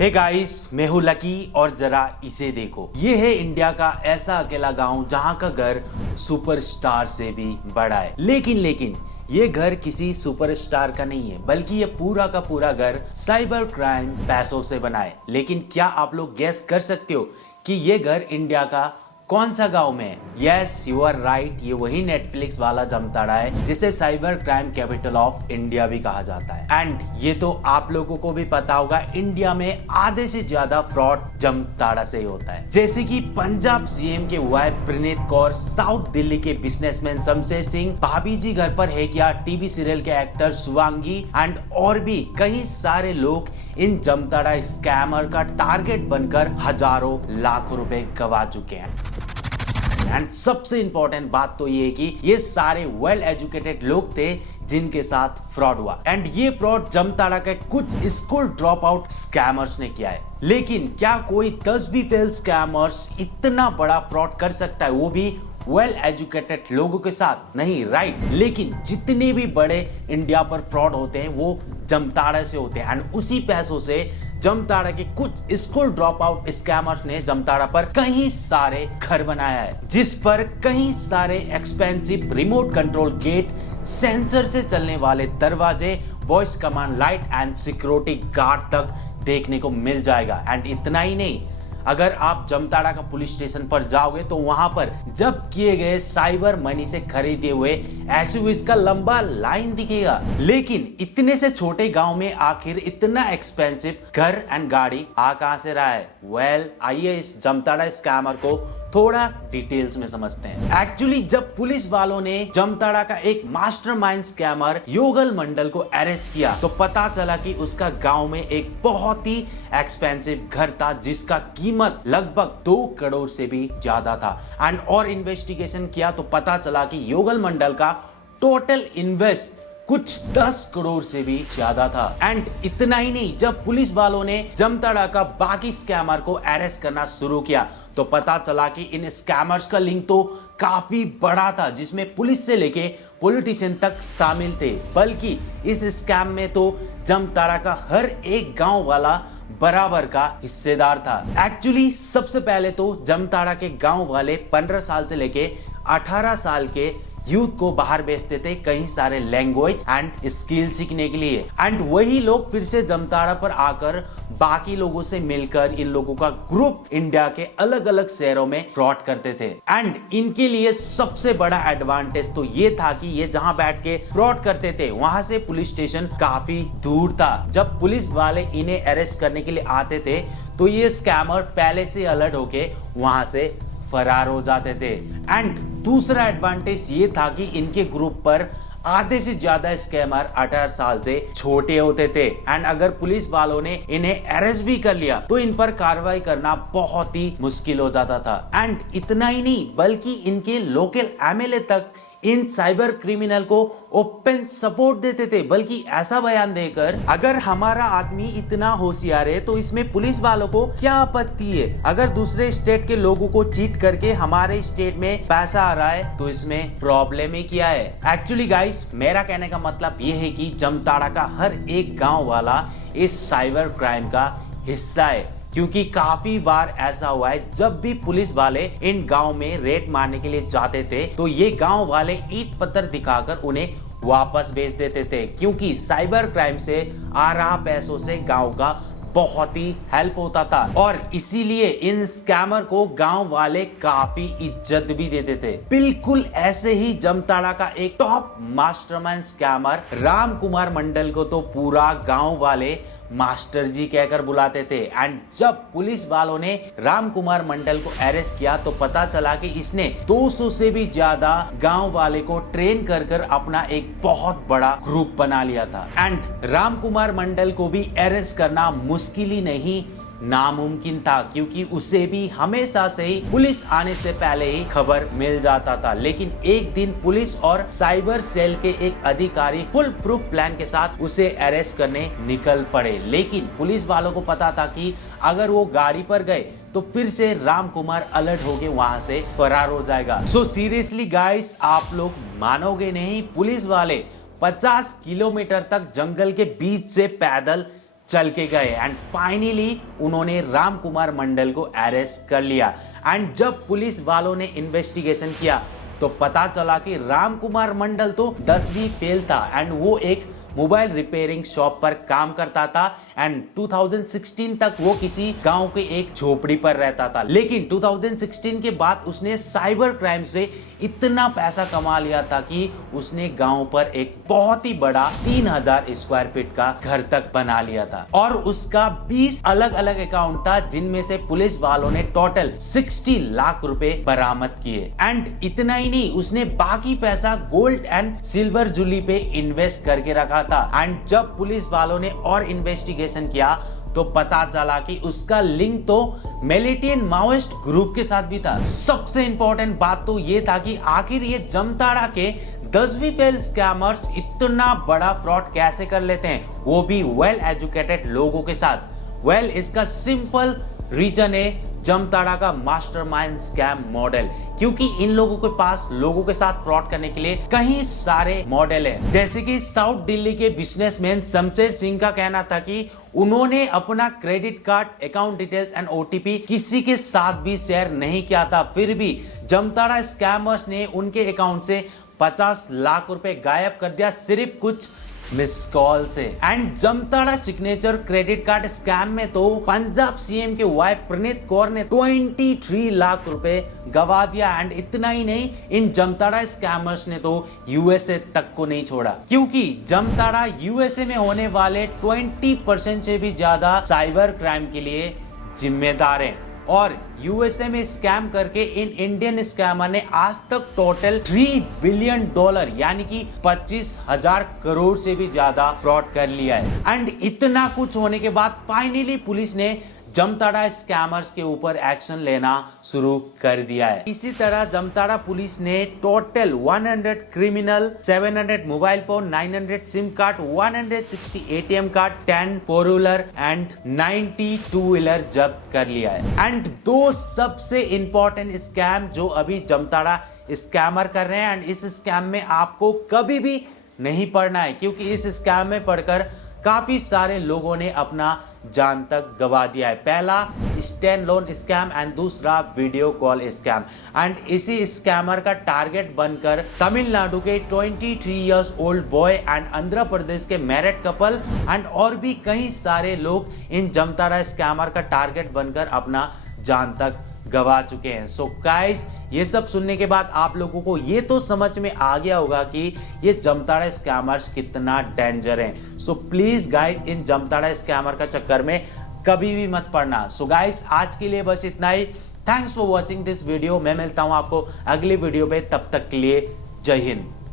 Hey guys, मैं हूं lucky और जरा इसे देखो। ये है इंडिया का ऐसा अकेला गांव जहां का घर सुपरस्टार से भी बड़ा है। लेकिन ये घर किसी सुपरस्टार का नहीं है, बल्कि ये पूरा का पूरा घर साइबर क्राइम पैसों से बना है। लेकिन क्या आप लोग गैस कर सकते हो कि ये घर इंडिया का कौन सा गांव में है? यस, यू आर राइट, ये वही नेटफ्लिक्स वाला जामताड़ा है जिसे cyber crime capital of India भी कहा जाता है। एंड ये तो आप लोगों को भी पता होगा, इंडिया में आधे से ज्यादा फ्रॉड जामताड़ा से ही होता है। जैसे कि पंजाब सीएम के वाइफ प्रणीत कौर, साउथ दिल्ली के बिजनेसमैन शमशेर सिंह, भाभी जी घर पर है क्या टीवी सीरियल के एक्टर शिवांगी एंड और भी कई सारे लोग इन जामताड़ा स्कैमर का टारगेट बनकर हजारों लाखों रुपए गवा चुके हैं। एंड सबसे इंपॉर्टेंट बात तो ये है कि ये सारे वेल एजुकेटेड लोग थे जिनके साथ फ्रॉड हुआ। एंड ये फ्रॉड जामताड़ा के कुछ स्कूल ड्रॉप आउट स्कैमर्स ने किया है। लेकिन क्या कोई 10 भी फेल स्कैमर्स इतना बड़ा फ्रॉड कर सकता है, वो भी वेल एजुकेटेड लोगों के साथ? नहीं, राइट। लेकिन जितने भी बड़े इंडिया पर फ्रॉड होते हैं वो जामताड़ा से होते हैं। एंड उसी पैसों से जामताड़ा के कुछ स्कूल ड्रॉप आउट स्कैमर्स ने जामताड़ा पर कई सारे घर बनाया है, जिस पर कई सारे expensive remote control gate, sensor से चलने वाले दरवाजे, voice command light and security guard तक देखने को मिल जाएगा। एंड इतना ही नहीं, अगर आप जामताड़ा का पुलिस स्टेशन पर जाओगे तो वहां पर जब्त किए गए साइबर मनी से खरीदे हुए एसयूवीज का लंबा लाइन दिखेगा। लेकिन इतने से छोटे गांव में आखिर इतना एक्सपेंसिव घर एंड गाड़ी आ कहां से रहा है? वेल, आइए इस जामताड़ा स्कैमर को थोड़ा डिटेल्स में समझते हैं। एक्चुअली जब पुलिस वालों ने जामताड़ा का एक मास्टरमाइंड स्कैमर योगल मंडल को अरेस्ट किया तो पता चला कि उसका गांव में एक बहुत ही एक्सपेंसिव घर था जिसका कीमत लगभग 2 करोड़ से भी ज्यादा था। एंड और इन्वेस्टिगेशन किया तो पता चला कि योगल मंडल का टोटल इन्वेस्ट कुछ 10 करोड़ से भी ज्यादा था। एंड इतना ही नहीं, जब पुलिस वालों ने जामताड़ा का बाकी स्कैमर को अरेस्ट करना शुरू किया तो पता चला कि इन स्कैमर्स का लिंक तो काफी बड़ा था, जिसमें पुलिस से लेके पॉलिटिशियन तक शामिल थे। बल्कि इस स्कैम में तो जामताड़ा का हर एक गांव वाला बराबर का हिस्सेदार था। एक्चुअली सबसे पहले तो जामताड़ा के गांव वाले 15 साल से लेके 18 साल के यूथ को बाहर भेजते थे कई सारे लैंग्वेज एंड स्किल सीखने के लिए। एंड वही लोग फिर से जामताड़ा पर आकर बाकी लोगों से मिलकर इन लोगों का ग्रुप इंडिया के अलग अलग शहरों में फ्रॉड करते थे। एंड इनके लिए सबसे बड़ा एडवांटेज तो ये था कि ये जहां बैठ के फ्रॉड करते थे वहां से पुलिस स्टेशन काफी दूर था। जब पुलिस वाले इन्हें अरेस्ट करने के लिए आते थे तो ये स्कैमर पहले से अलर्ट होके वहां से फरार हो जाते थे। एंड दूसरा एडवांटेज ये था कि इनके ग्रुप पर आधे से ज्यादा स्कैमर 18 साल से छोटे होते थे। एंड अगर पुलिस वालों ने इन्हें अरेस्ट भी कर लिया तो इन पर कार्रवाई करना बहुत ही मुश्किल हो जाता था। एंड इतना ही नहीं, बल्कि इनके लोकल एमएलए तक इन साइबर क्रिमिनल को ओपन सपोर्ट देते थे, बल्कि ऐसा बयान देकर, अगर हमारा आदमी इतना होशियार है तो इसमें पुलिस वालों को क्या आपत्ति है? अगर दूसरे स्टेट के लोगों को चीट करके हमारे स्टेट में पैसा आ रहा है तो इसमें प्रॉब्लम ही क्या है? एक्चुअली गाइस, मेरा कहने का मतलब ये है कि जामताड़ा का हर एक गांव वाला इस साइबर क्राइम का हिस्सा है। क्योंकि काफी बार ऐसा हुआ है, जब भी पुलिस वाले इन गांव में रेड मारने के लिए जाते थे तो ये गांव वाले ईंट पत्थर दिखाकर उन्हें वापस भेज देते थे, क्योंकि साइबर क्राइम से आ रहा पैसों से गांव का बहुत ही हेल्प होता था। और इसीलिए इन स्कैमर को गांव वाले काफी इज्जत भी देते थे। बिल्कुल ऐसे ही जामताड़ा का एक top mastermind scammer Ram Kumar Mandal को तो पूरा गांव वाले मास्टर जी कहकर बुलाते थे। एंड जब पुलिस वालों ने राम कुमार मंडल को अरेस्ट किया तो पता चला कि इसने 200 से भी ज्यादा गांव वाले को ट्रेन कर कर अपना एक बहुत बड़ा ग्रुप बना लिया था। एंड राम कुमार मंडल को भी अरेस्ट करना मुश्किल ही नहीं, नामुमकिन था, क्योंकि उसे भी हमेशा से ही पुलिस आने से पहले ही खबर मिल जाता था। लेकिन एक दिन पुलिस और साइबर सेल के एक अधिकारी फुल प्रूफ प्लान के साथ उसे अरेस्ट करने निकल पड़े। लेकिन पुलिस वालों को पता था कि अगर वो गाड़ी पर गए तो फिर से राम कुमार अलर्ट होके वहां से फरार हो जाएगा। सो सीरियसली गाइस, आप लोग मानोगे नहीं, पुलिस वाले 50 किलोमीटर तक जंगल के बीच से पैदल चल के गए एंड फाइनली उन्होंने राम कुमार मंडल को अरेस्ट कर लिया। एंड जब पुलिस वालों ने इन्वेस्टिगेशन किया तो पता चला कि राम कुमार मंडल तो 10वीं फेल था एंड वो एक मोबाइल रिपेयरिंग शॉप पर काम करता था एंड 2016 तक वो किसी गांव के एक झोपड़ी पर रहता था। लेकिन 2016 के बाद उसने साइबर क्राइम से इतना पैसा कमा लिया था कि उसने गांव पर एक बहुत ही बड़ा 3000 स्क्वायर फीट का घर तक बना लिया था और उसका 20 अलग अलग अकाउंट था जिनमें से पुलिस वालों ने टोटल 60 लाख रुपए बरामद किए। एंड इतना ही नहीं, उसने बाकी पैसा गोल्ड एंड सिल्वर ज्वेलरी पे इन्वेस्ट करके रखा था। एंड जब पुलिस वालों ने और इन्वेस्टिगेशन किया तो पता चला कि उसका लिंक तो मिलिटेंट माओइस्ट ग्रुप के साथ भी था। सबसे इंपॉर्टेंट बात तो ये था कि आखिर ये जमताड़ा के 10वीं फेल स्कैमर्स इतना बड़ा फ्रॉड कैसे कर लेते हैं, वो भी वेल एजुकेटेड लोगों के साथ। वेल इसका सिंपल रीजन है जमताड़ा का मास्टरमाइंड स्कैम मॉडल, क्योंकि इन लोगों के पास लोगों के साथ फ्रॉड करने के लिए कई सारे मॉडल हैं। जैसे कि साउथ दिल्ली के बिजनेसमैन शमशेर सिंह का कहना था कि उन्होंने अपना credit card, account details and OTP किसी के साथ भी शेयर नहीं किया था, फिर भी जमताड़ा स्कैमर्स ने उनके अकाउंट से 50 लाख रुपए गायब कर दिया सिर्फ कुछ मिस कॉल से। And Jamtara signature credit card scam में तो पंजाब सीएम के वाइफ प्रणीत कौर ने 23 लाख रुपए गवा दिया। एंड इतना ही नहीं, इन जमताड़ा स्कैमर्स ने तो यूएसए तक को नहीं छोड़ा, क्योंकि जमताड़ा यूएसए में होने वाले 20% से भी ज्यादा साइबर क्राइम के लिए जिम्मेदार है। और यूएसए में स्कैम करके इन इंडियन स्कैमर ने आज तक टोटल $3 बिलियन यानी कि 25,000 करोड़ से भी ज्यादा फ्रॉड कर लिया है। एंड इतना कुछ होने के बाद फाइनली पुलिस ने जमताड़ा स्कैमर्स के ऊपर एक्शन लेना शुरू कर दिया है। इसी तरह जमताड़ा पुलिस ने total 100 criminal, 700 mobile phone, 900 SIM card, 160 ATM card, 10 four wheeler and 90 two wheeler जब्त कर लिया है। एंड दो सबसे इंपॉर्टेंट स्कैम जो अभी जमताड़ा स्कैमर कर रहे हैं, एंड इस स्कैम में आपको कभी भी नहीं पड़ना है, क्योंकि इस स्कैम में पढ़कर काफी सारे लोगों ने अपना जान तक गवा दिया है। पहला स्टैंड लोन स्कैम एंड दूसरा वीडियो कॉल स्कैम। एंड इसी स्कैमर का टारगेट बनकर तमिलनाडु के 23 years old boy and Andhra Pradesh के मैरिड कपल एंड और भी कई सारे लोग इन जमताड़ा स्कैमर का टारगेट बनकर अपना जान तक गवा चुके हैं। सो गाइस, ये सब सुनने के बाद आप लोगों को ये तो समझ में आ गया होगा कि ये जमताड़ा स्कैमर्स कितना डेंजर हैं। So please guys, in Jamtara scammer का चक्कर में कभी भी मत पड़ना। सो गाइस, आज के लिए बस इतना ही। Thanks for watching this video. मैं मिलता हूं आपको अगली वीडियो पे, तब तक के लिए जय हिंद।